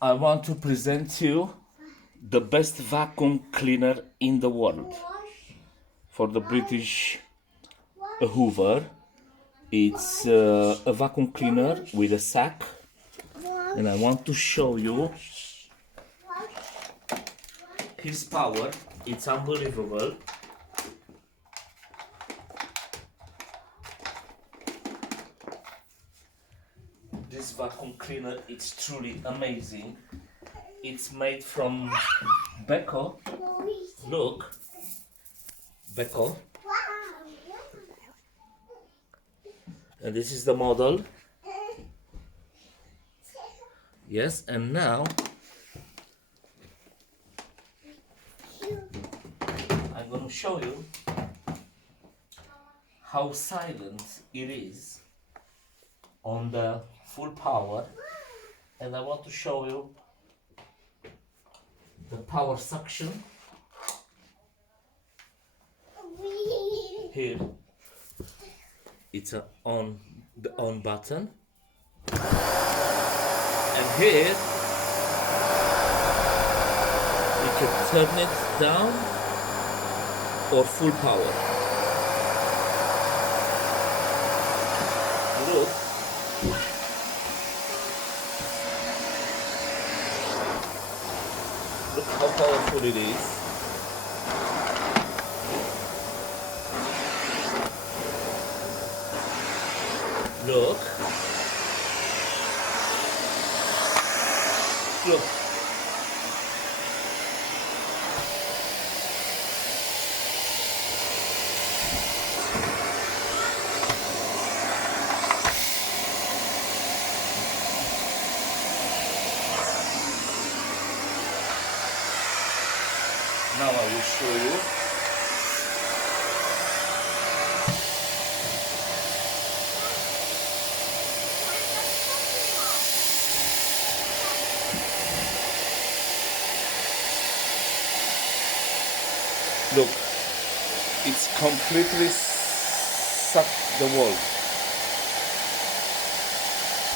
I want to present you the best vacuum cleaner in the world for the British Hoover. It's a vacuum cleaner with a sack, and I want to show you his power. It's unbelievable. This vacuum cleaner is truly amazing. It's made from Beko. Look, Beko. And this is the model. Yes, and now I'm going to show you how silent it is on the full power, and I want to show you the power suction. Here it's the on button, and here you can turn it down or full power. Look, look how powerful it is. Look. Look. Now I will show you. Look, it's completely sucked the wall.